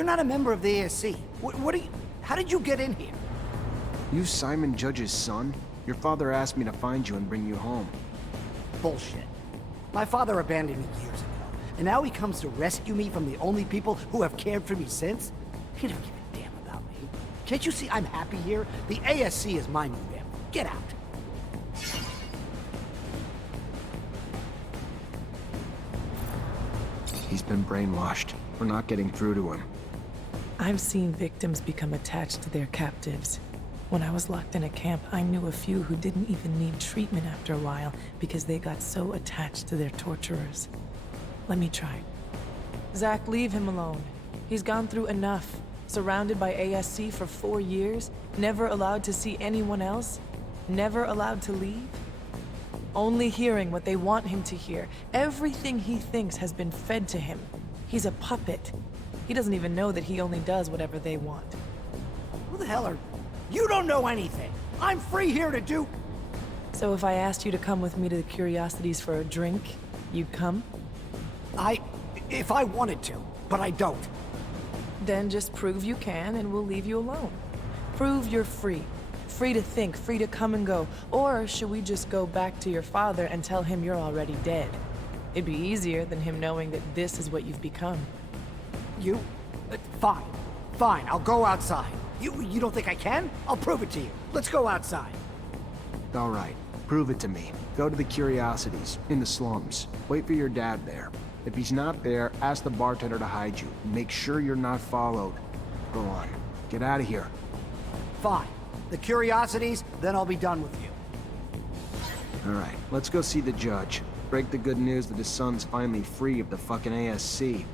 You're not a member of the ASC. What are you... How did you get in here? You Simon Judge's son? Your father asked me to find you and bring you home. Bullshit. My father abandoned me years ago, and now he comes to rescue me from the only people who have cared for me since? He doesn't give a damn about me. Can't you see I'm happy here? The ASC is my new family. Get out. He's been brainwashed. We're not getting through to him. I've seen victims become attached to their captives. When I was locked in a camp, I knew a few who didn't even need treatment after a while because they got so attached to their torturers. Let me try. Zach, leave him alone. He's gone through enough. Surrounded by ASC for 4 years, never allowed to see anyone else, never allowed to leave. Only hearing what they want him to hear. Everything he thinks has been fed to him. He's a puppet. He doesn't even know that he only does whatever they want. Who the hell are... You don't know anything! I'm free here to do... So if I asked you to come with me to the Curiosities for a drink, you'd come? If I wanted to, but I don't. Then just prove you can and we'll leave you alone. Prove you're free. Free to think, free to come and go. Or should we just go back to your father and tell him you're already dead? It'd be easier than him knowing that this is what you've become. You? Fine. Fine, I'll go outside. You don't think I can? I'll prove it to you. Let's go outside. All right, prove it to me. Go to the Curiosities, in the slums. Wait for your dad there. If he's not there, ask the bartender to hide you. Make sure you're not followed. Go on, get out of here. Fine. The Curiosities, then I'll be done with you. All right, let's go see the judge. Break the good news that his son's finally free of the fucking ASC.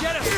Get him!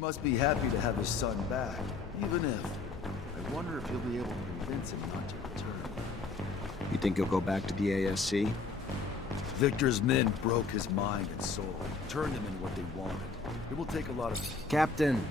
must be happy to have his son back, even if... I wonder if he'll be able to convince him not to return. You think he'll go back to the ASC? Victor's men broke his mind and soul, turned him into what they wanted. It will take a lot of... Captain!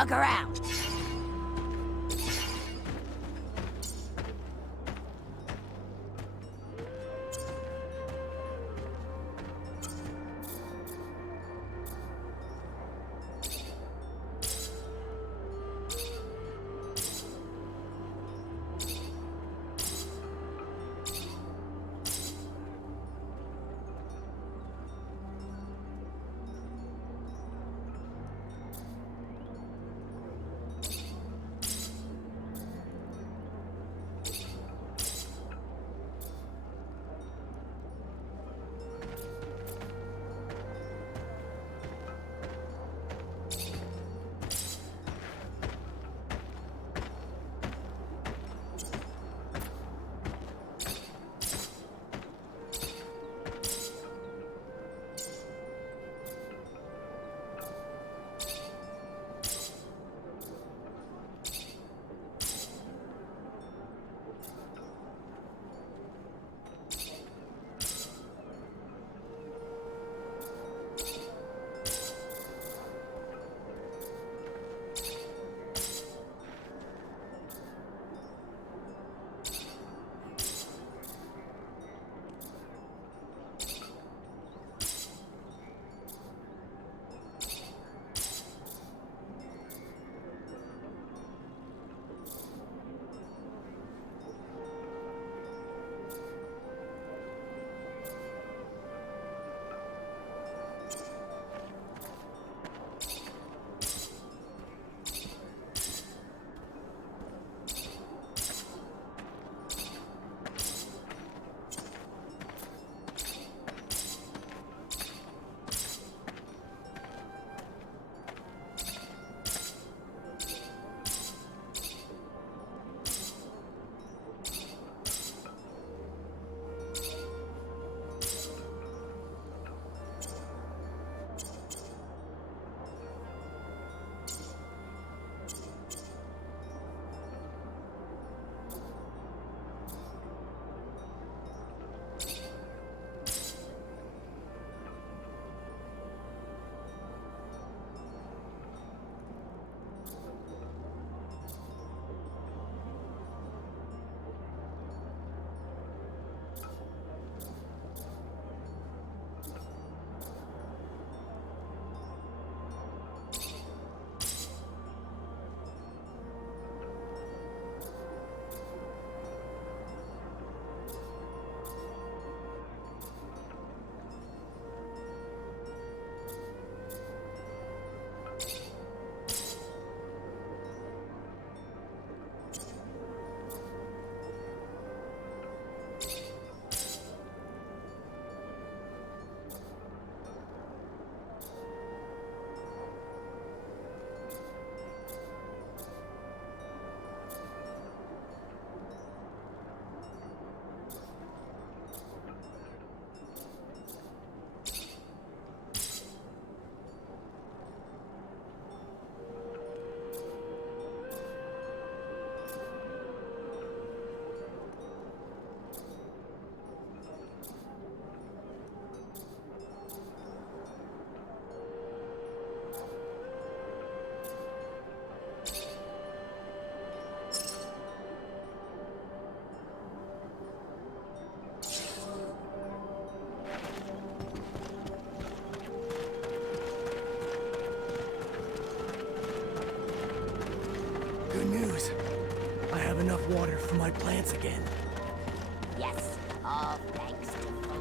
Look around. have enough water for my plants again. Yes, all thanks to Fogo.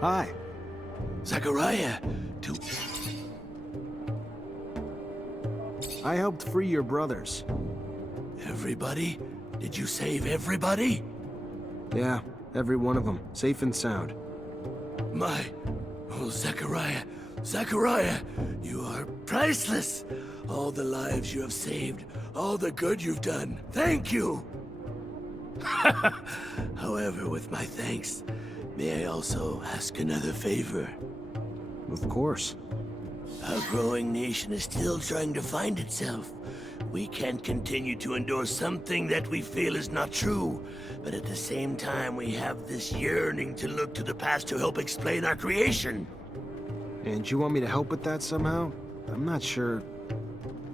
Hi. Zachariah, I helped free your brothers. everybody? Did you save everybody? Yeah, every one of them, safe and sound. Oh, Zachariah, you are priceless. All the lives you have saved, all the good you've done, thank you. However, with my thanks, may I also ask another favor? Of course. Our growing nation is still trying to find itself. We can't continue to endure something that we feel is not true, but at the same time we have this yearning to look to the past to help explain our creation. And you want me to help with that somehow? I'm not sure.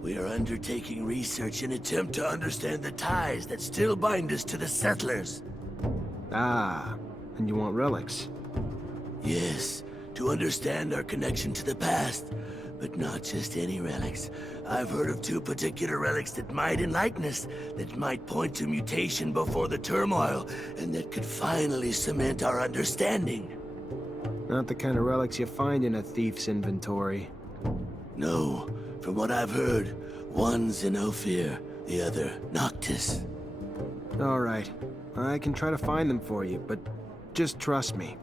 We are undertaking research in attempt to understand the ties that still bind us to the settlers. Ah, and you want relics? Yes, to understand our connection to the past. But not just any relics. I've heard of 2 particular relics that might enlighten us, that might point to mutation before the turmoil, and that could finally cement our understanding. Not the kind of relics you find in a thief's inventory. No, from what I've heard, one's in Ophir, the other Noctis. All right, I can try to find them for you, but just trust me.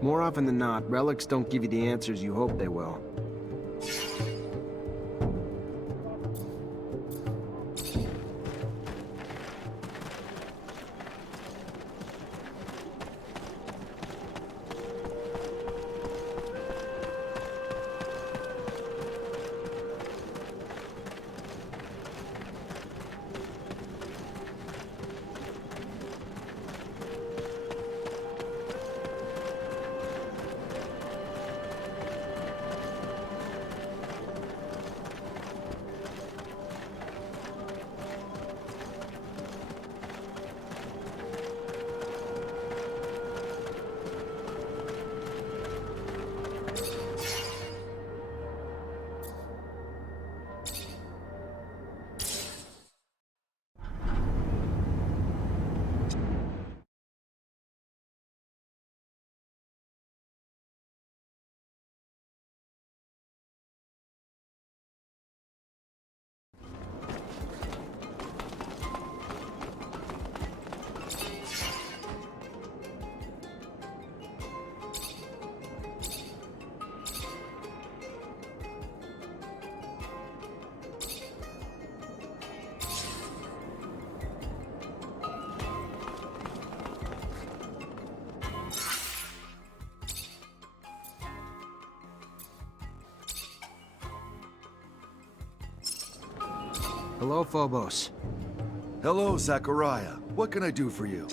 More often than not, relics don't give you the answers you hope they will. Hello, Phobos. Hello, Zachariah. What can I do for you?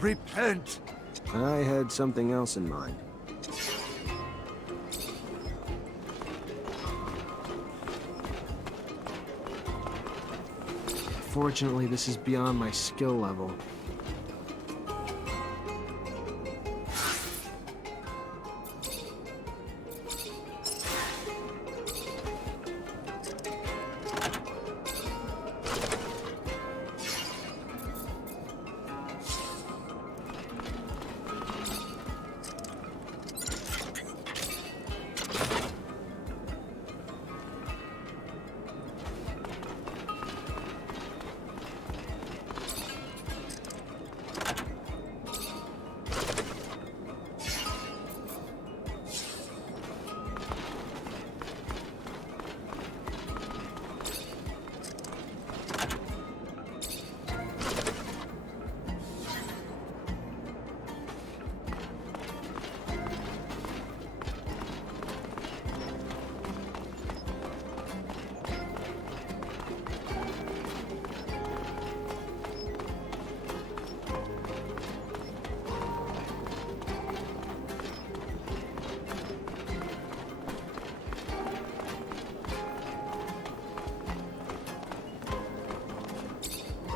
Repent! I had something else in mind. Fortunately, this is beyond my skill level.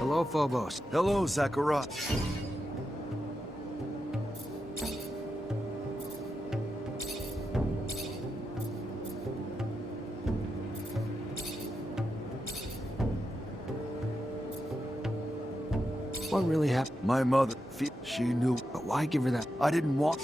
Hello, Phobos. Hello, Zachariah. What really happened? My mother, she knew. But why give her that? I didn't want...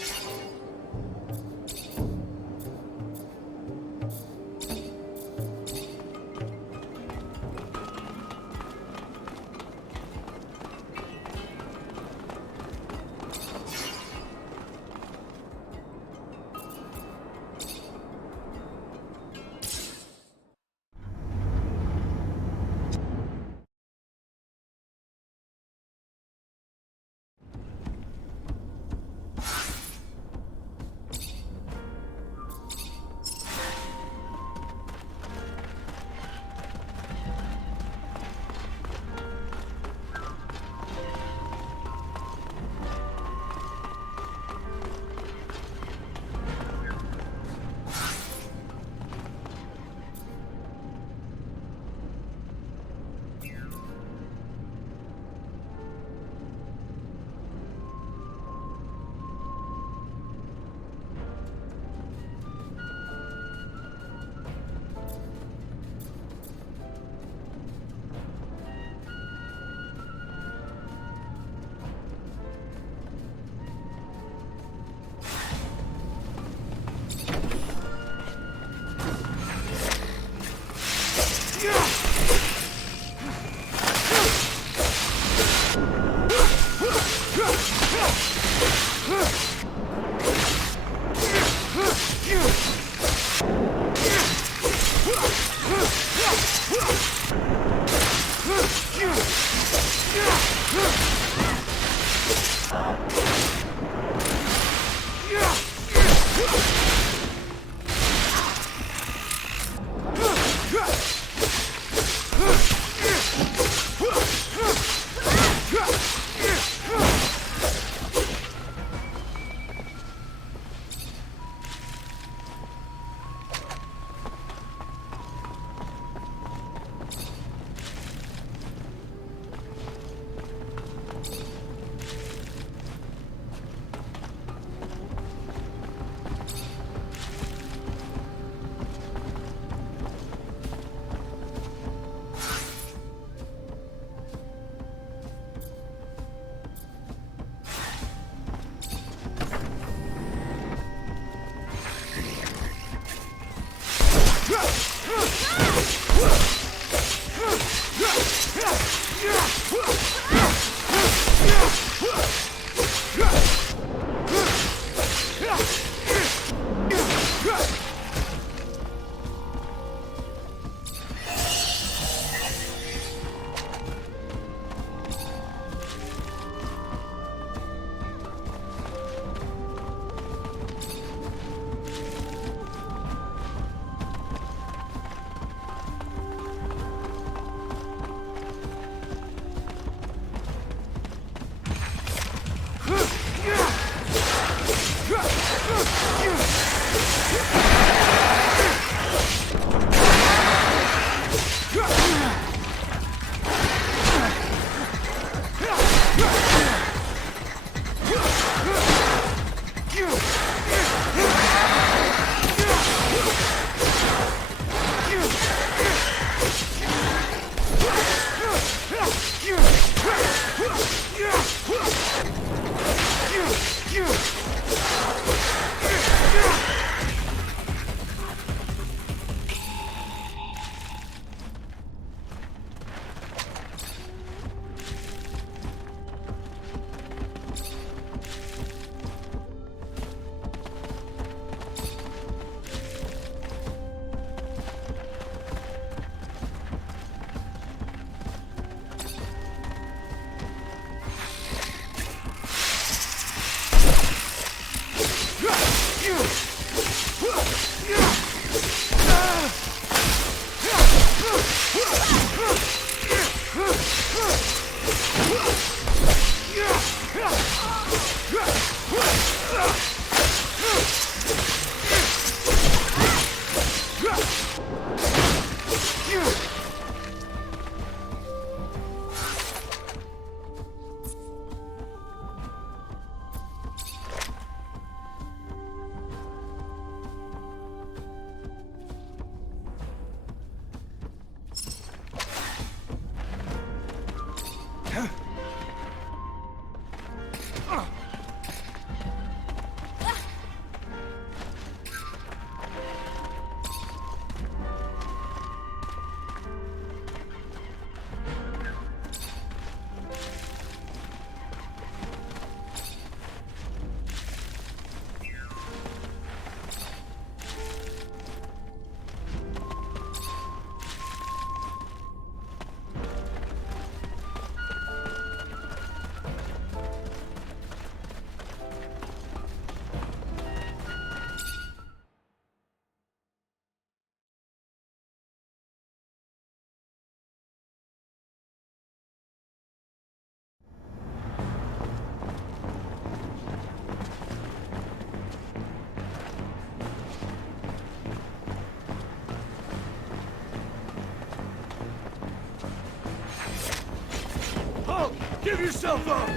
Give yourself up!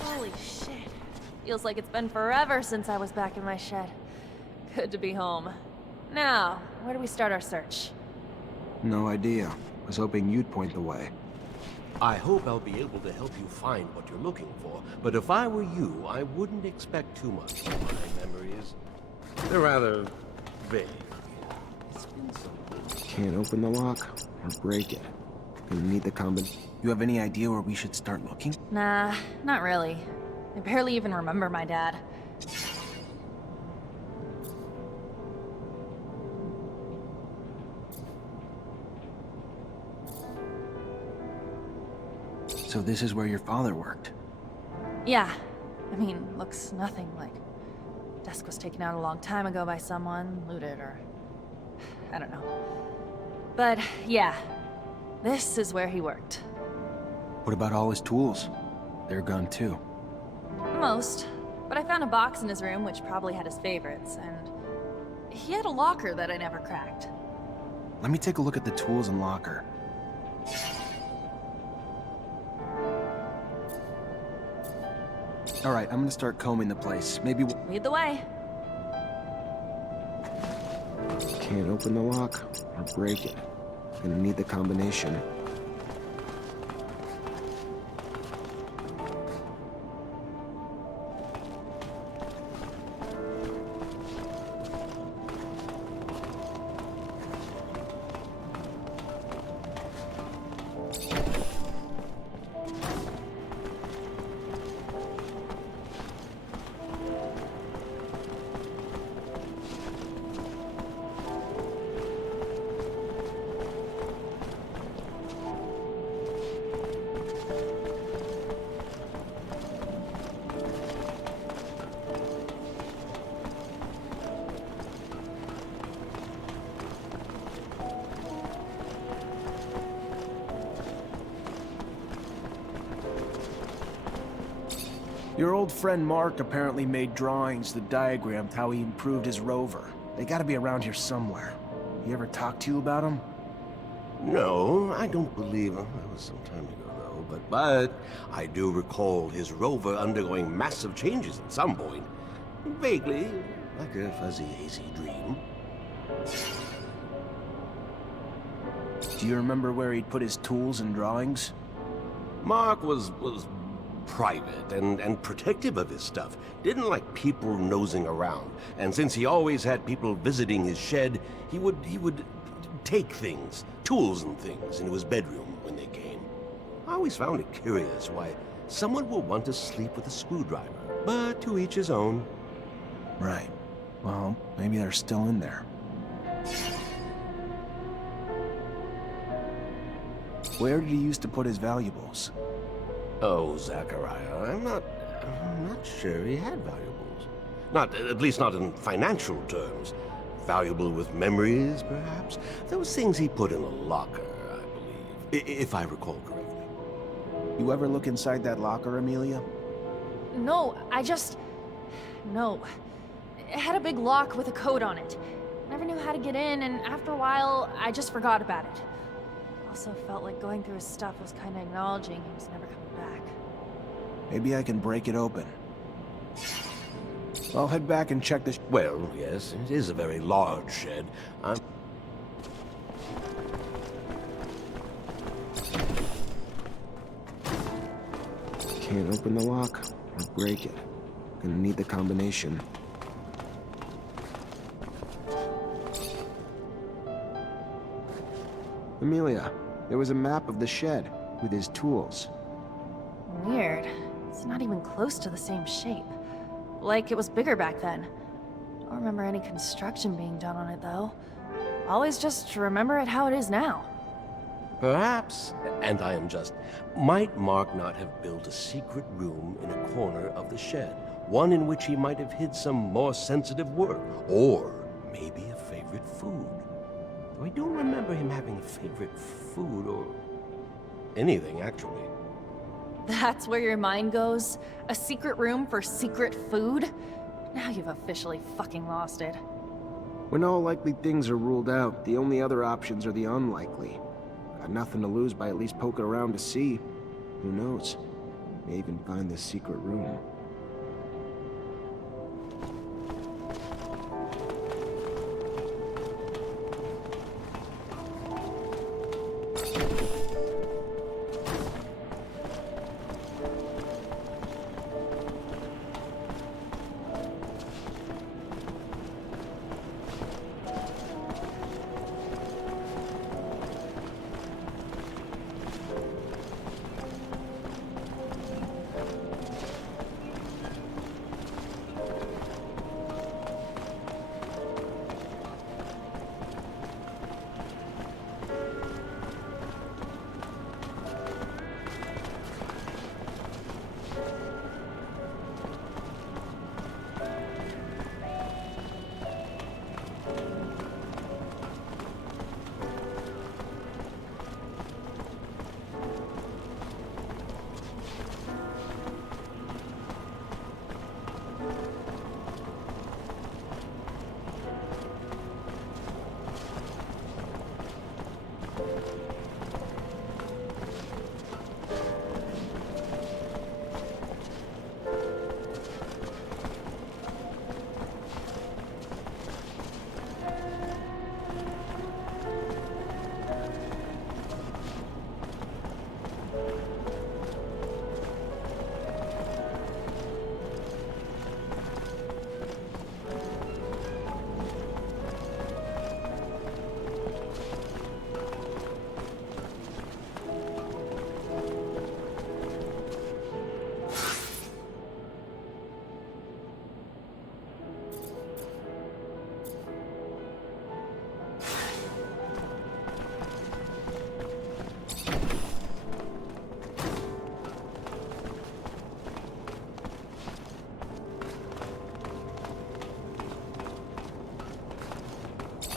Holy shit. Feels like it's been forever since I was back in my shed. Good to be home. Now, where do we start our search? No idea. Was hoping you'd point the way. I hope I'll be able to help you find what you're looking for, but if I were you, I wouldn't expect too much from my memories. They're rather vague. It's been so long. Can't open the lock or break it. Gonna need the combination. You have any idea where we should start looking? Nah, not really. I barely even remember my dad. So this is where your father worked? Yeah. I mean, looks nothing like... Desk was taken out a long time ago by someone, looted, or... I don't know. But, yeah. This is where he worked. What about all his tools? They're gone too. Most. But I found a box in his room which probably had his favorites, and... He had a locker that I never cracked. Let me take a look at the tools and locker. Alright, I'm gonna start combing the place. Maybe Lead the way. Can't open the lock or break it. Gonna need the combination. Your old friend Mark apparently made drawings that diagrammed how he improved his rover. They gotta be around here somewhere. He ever talked to you about them? No, I don't believe him. That was some time ago, though. But I do recall his rover undergoing massive changes at some point. Vaguely, like a fuzzy, hazy dream. Do you remember where he'd put his tools and drawings? Mark was private and protective of his stuff. Didn't like people nosing around. And since he always had people visiting his shed, he would take things, tools and things, into his bedroom when they came. I always found it curious why someone would want to sleep with a screwdriver, but to each his own. Right. Well, maybe they're still in there. Where did he used to put his valuables? Oh, Zachariah, I'm not sure he had valuables. At least not in financial terms. Valuable with memories, perhaps? Those things he put in a locker, I believe, if I recall correctly. You ever look inside that locker, Amelia? No, No. It had a big lock with a code on it. Never knew how to get in, and after a while, I just forgot about it. Also felt like going through his stuff was kind of acknowledging he was never coming back. Maybe I can break it open. I'll head back and check this. Well, yes, it is a very large shed. Can't open the lock or break it. Gonna need the combination. Amelia, there was a map of the shed with his tools. Weird. It's not even close to the same shape. Like it was bigger back then. Don't remember any construction being done on it, though. Always just remember it how it is now. Perhaps, and I am just, might Mark not have built a secret room in a corner of the shed? One in which he might have hid some more sensitive work, or maybe a favorite food. Though I don't remember him having a favorite food or anything, actually. That's where your mind goes? A secret room for secret food? Now you've officially fucking lost it. When all likely things are ruled out, the only other options are the unlikely. Got nothing to lose by at least poking around to see. Who knows? May even find this secret room.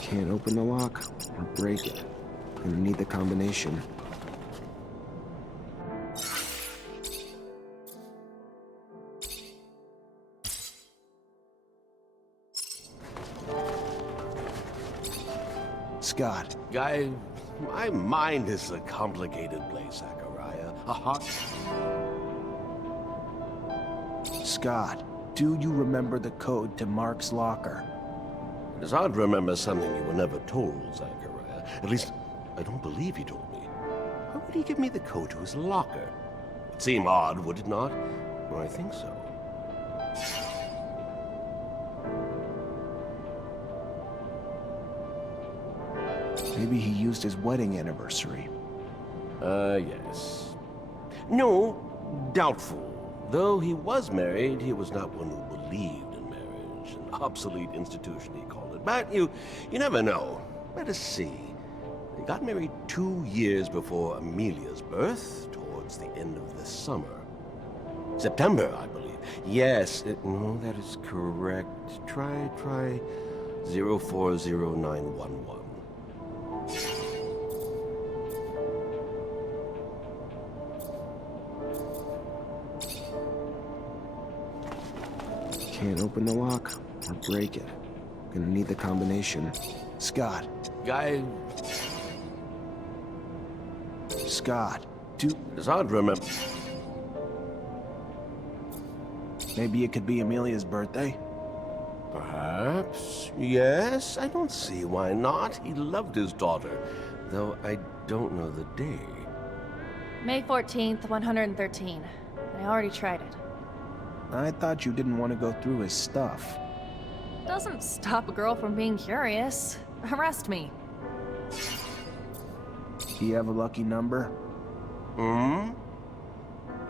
Can't open the lock or break it. Gonna need the combination. Scott. My mind is a complicated place, Zachariah. A hot... Scott, do you remember the code to Mark's locker? It is hard to remember something you were never told, Zachariah. At least, I don't believe he told me. Why would he give me the code to his locker? seem odd, would it not? Well, I think so. Maybe he used his wedding anniversary. Yes. No, doubtful. Though he was married, he was not one who believed in marriage. An obsolete institution, he called it. But you never know. Let us see. They got married 2 years before Amelia's birth, towards the end of the summer. September, I believe. Yes, no, that is correct. Try 040911. Can't open the lock or break it. Gonna need the combination. Scott. Scott. It's hard to remember. Maybe it could be Amelia's birthday? Perhaps. Yes, I don't see why not. He loved his daughter, though I don't know the day. May 14th, 113. I already tried it. I thought you didn't want to go through his stuff. Doesn't stop a girl from being curious. Arrest me. Do you have a lucky number?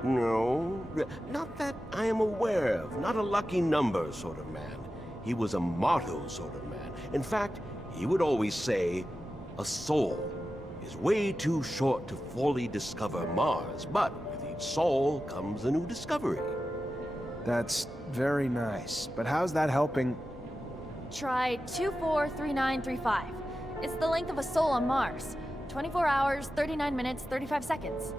No, not that I am aware of. Not a lucky number sort of man. He was a motto sort of man. In fact, he would always say, a soul is way too short to fully discover Mars, but with each soul comes a new discovery. That's very nice, but how's that helping? Try 243935. It's the length of a soul on Mars. 24 hours, 39 minutes, 35 seconds.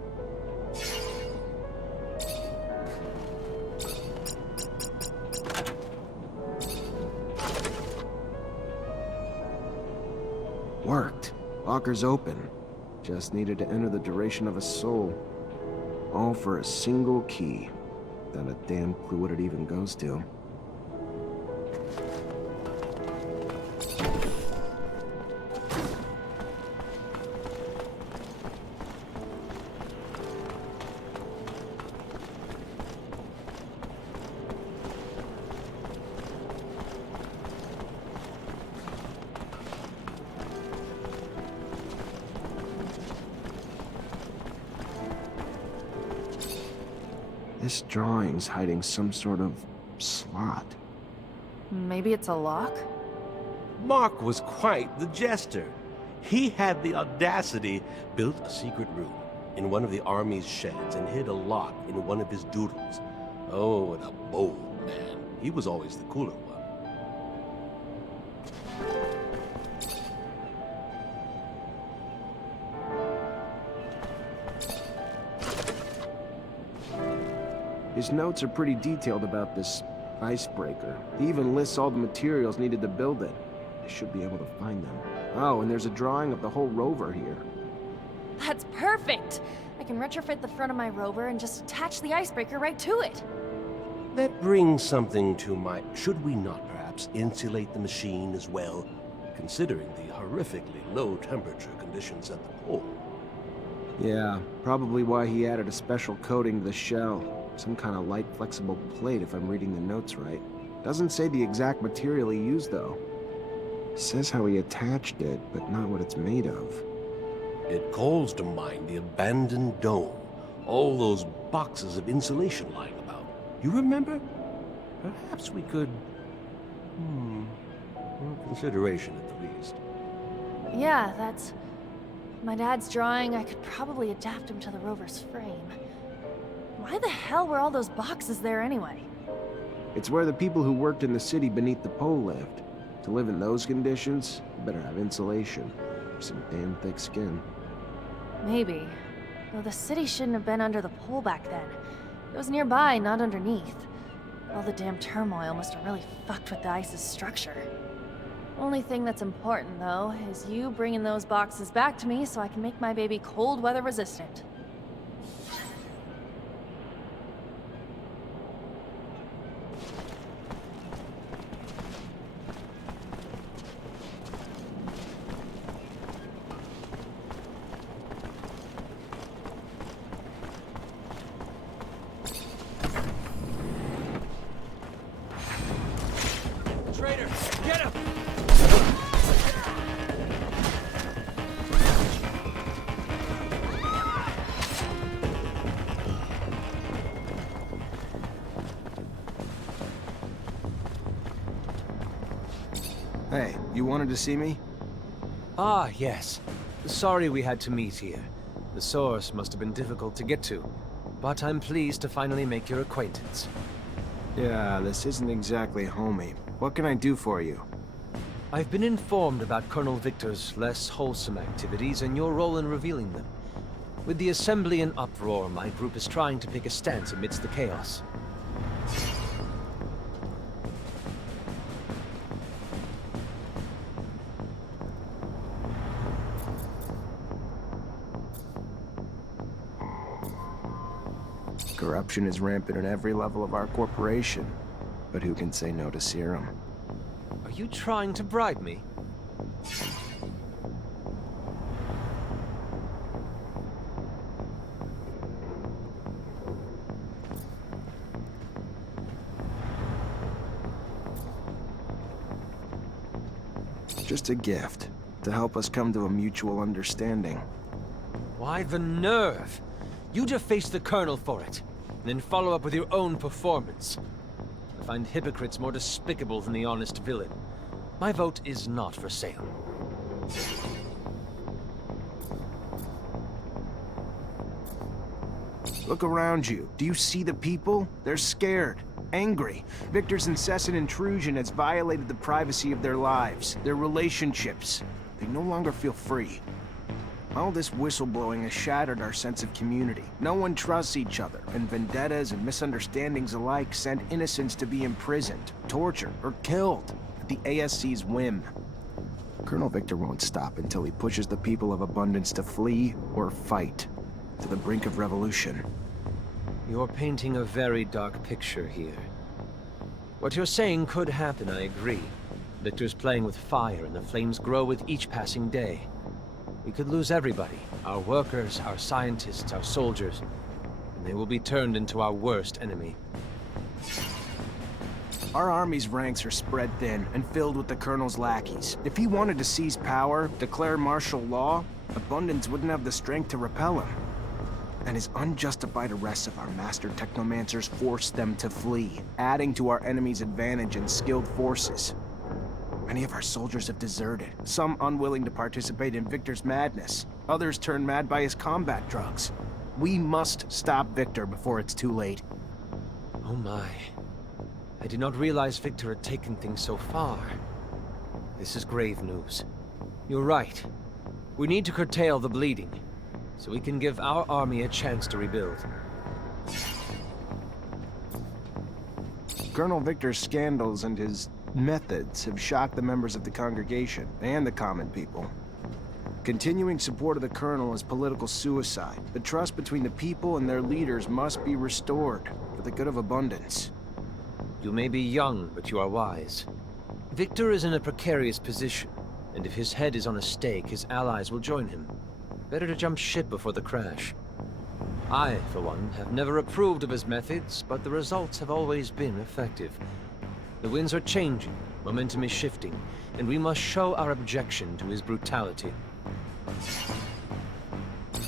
Worked. Locker's open. Just needed to enter the duration of a soul. All for a single key. Not a damn clue what it even goes to. This drawing's hiding some sort of slot. Maybe it's a lock? Mark was quite the jester. He had the audacity, built a secret room in one of the army's sheds and hid a lock in one of his doodles. Oh, what a bold man. He was always the cooler one. His notes are pretty detailed about this icebreaker. He even lists all the materials needed to build it. I should be able to find them. Oh, and there's a drawing of the whole rover here. That's perfect! I can retrofit the front of my rover and just attach the icebreaker right to it. That brings something to mind. Should we not perhaps insulate the machine as well, considering the horrifically low temperature conditions at the pole? Yeah, probably why he added a special coating to the shell. Some kind of light, flexible plate, if I'm reading the notes right. Doesn't say the exact material he used, though. Says how he attached it, but not what it's made of. It calls to mind the abandoned dome. All those boxes of insulation lying about. You remember? Perhaps we could... well, consideration at the least. Yeah, that's... my dad's drawing. I could probably adapt him to the rover's frame. Why the hell were all those boxes there anyway? It's where the people who worked in the city beneath the pole lived. To live in those conditions, you better have insulation. Or some damn thick skin. Maybe. Though the city shouldn't have been under the pole back then. It was nearby, not underneath. All the damn turmoil must have really fucked with the ice's structure. Only thing that's important, though, is you bringing those boxes back to me so I can make my baby cold weather resistant. You wanted to see me? Ah, yes. Sorry we had to meet here. The source must have been difficult to get to, but I'm pleased to finally make your acquaintance. Yeah, this isn't exactly homey. What can I do for you? I've been informed about Colonel Victor's less wholesome activities and your role in revealing them. With the assembly in uproar, my group is trying to take a stance amidst the chaos. Corruption is rampant at every level of our corporation. But who can say no to serum? Are you trying to bribe me? Just a gift, to help us come to a mutual understanding. Why the nerve? You deface the Colonel for it, and then follow up with your own performance. I find hypocrites more despicable than the honest villain. My vote is not for sale. Look around you. Do you see the people? They're scared, angry. Victor's incessant intrusion has violated the privacy of their lives, their relationships. They no longer feel free. All this whistleblowing has shattered our sense of community. No one trusts each other, and vendettas and misunderstandings alike send innocents to be imprisoned, tortured, or killed at the ASC's whim. Colonel Victor won't stop until he pushes the people of Abundance to flee or fight to the brink of revolution. You're painting a very dark picture here. What you're saying could happen, I agree. Victor's playing with fire, and the flames grow with each passing day. We could lose everybody. Our workers, our scientists, our soldiers. And they will be turned into our worst enemy. Our army's ranks are spread thin and filled with the Colonel's lackeys. If he wanted to seize power, declare martial law, Abundance wouldn't have the strength to repel him. And his unjustified arrests of our master Technomancers forced them to flee, adding to our enemy's advantage in skilled forces. Many of our soldiers have deserted, some unwilling to participate in Victor's madness. Others turned mad by his combat drugs. We must stop Victor before it's too late. Oh my. I did not realize Victor had taken things so far. This is grave news. You're right. We need to curtail the bleeding, so we can give our army a chance to rebuild. Colonel Victor's scandals and his methods have shocked the members of the congregation and the common people. Continuing support of the Colonel is political suicide. The trust between the people and their leaders must be restored for the good of Abundance. You may be young, but you are wise. Victor is in a precarious position, and if his head is on a stake, his allies will join him. Better to jump ship before the crash. I, for one, have never approved of his methods, but the results have always been effective. The winds are changing, momentum is shifting, and we must show our objection to his brutality.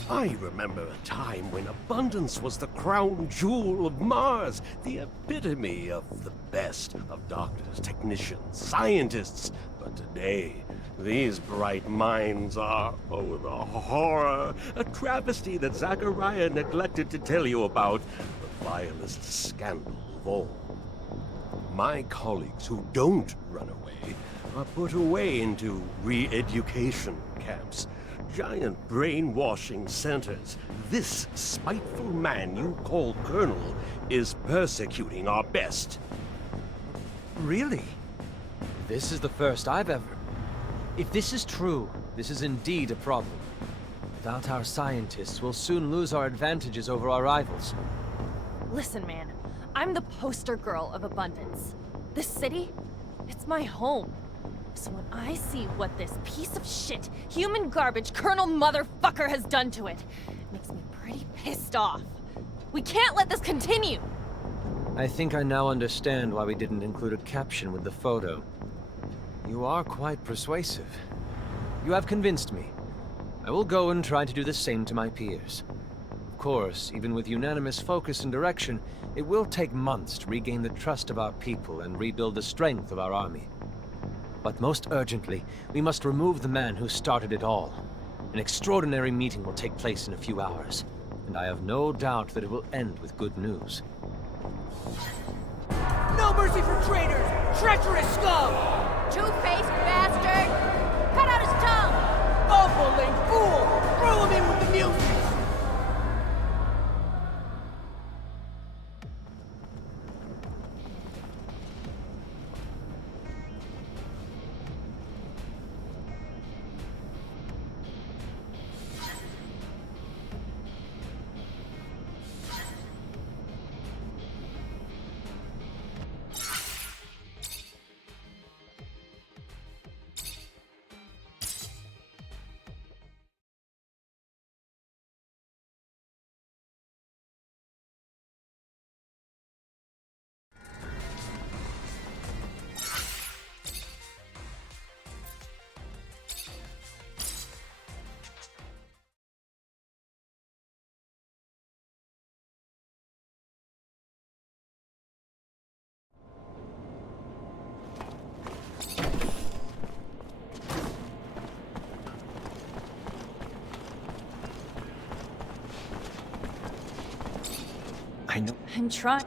I remember a time when Abundance was the crown jewel of Mars, the epitome of the best of doctors, technicians, scientists. But today, these bright minds are, oh, the horror, a travesty that Zachariah neglected to tell you about, the vilest scandal of all. My colleagues who don't run away are put away into re-education camps. Giant brainwashing centers. This spiteful man you call Colonel is persecuting our best. Really? This is the first I've ever... If this is true, this is indeed a problem. Without our scientists, we'll soon lose our advantages over our rivals. Listen, man. I'm the poster girl of Abundance. This city, it's my home. So when I see what this piece of shit, human garbage Colonel Motherfucker has done to it, it makes me pretty pissed off. We can't let this continue! I think I now understand why we didn't include a caption with the photo. You are quite persuasive. You have convinced me. I will go and try to do the same to my peers. Of course, even with unanimous focus and direction, it will take months to regain the trust of our people and rebuild the strength of our army. But most urgently, we must remove the man who started it all. An extraordinary meeting will take place in a few hours, and I have no doubt that it will end with good news. No mercy for traitors! Treacherous scum! Two-faced bastard! Cut out his tongue! Bumbling fool! Throw him in with the music! I know. I'm trying.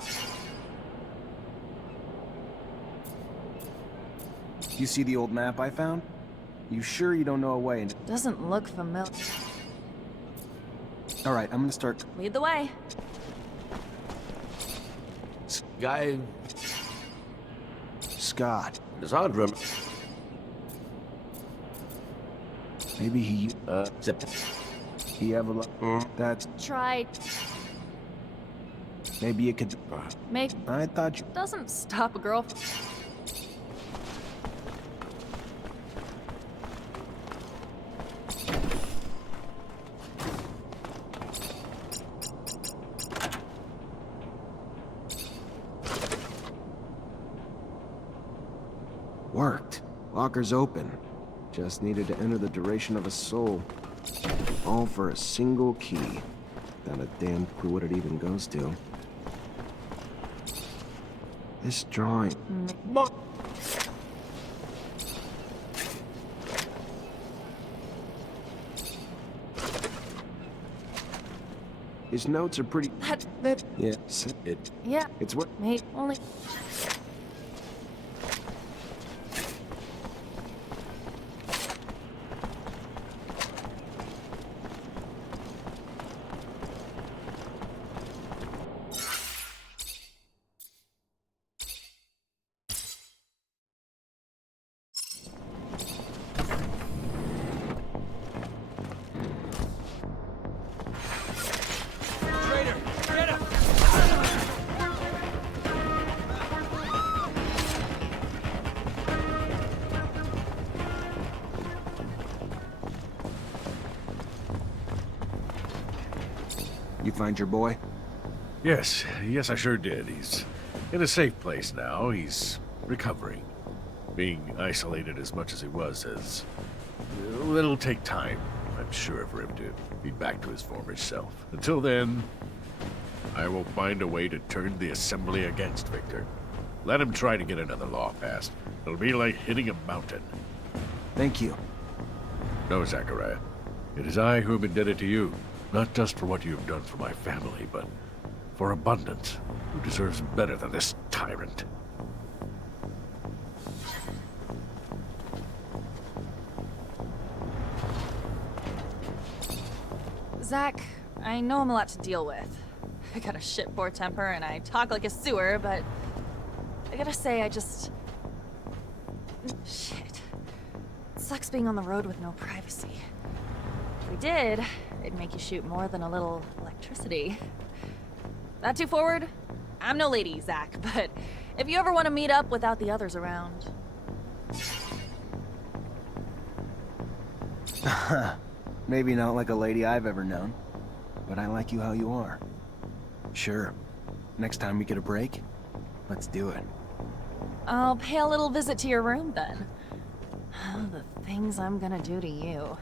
You see the old map I found? You sure you don't know a way? Doesn't look familiar. All right, I'm gonna start. Lead the way. Guy, Scott. Desandra, Maybe he zip. he have a look. That's Try. maybe you could. Make. I thought you. Doesn't stop a girl. Worked. Locker's open. Just needed to enter the duration of a soul. All for a single key. Not a damn clue what it even goes to. This drawing. His notes are pretty. That. Yeah. Yeah. It's what. Mate, only. Traitor! Get him! You find your boy? Yes, I sure did. He's in a safe place now. He's recovering. Being isolated as much as he was has... it'll take time, I'm sure, for him to be back to his former self. Until then, I will find a way to turn the Assembly against Victor. Let him try to get another law passed. It'll be like hitting a mountain. Thank you. No, Zachariah. It is I who am indebted to you. Not just for what you have done for my family, but for Abundance, who deserves better than this tyrant. Zach, I know I'm a lot to deal with. I got a shit-poor temper and I talk like a sewer, but I gotta say, I just... Shit. It sucks being on the road with no privacy. If we did, it'd make you shoot more than a little electricity. That too forward? I'm no lady, Zach, but if you ever want to meet up without the others around... Maybe not like a lady I've ever known, but I like you how you are. Sure. Next time we get a break, let's do it. I'll pay a little visit to your room then. Oh, the things I'm gonna do to you.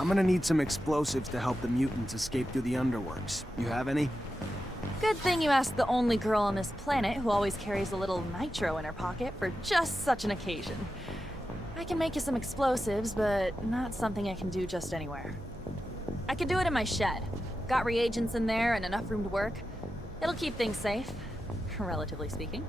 I'm gonna need some explosives to help the mutants escape through the underworks. You have any? Good thing you asked the only girl on this planet who always carries a little nitro in her pocket for just such an occasion. I can make you some explosives, but not something I can do just anywhere. I could do it in my shed. Got reagents in there and enough room to work. It'll keep things safe, relatively speaking.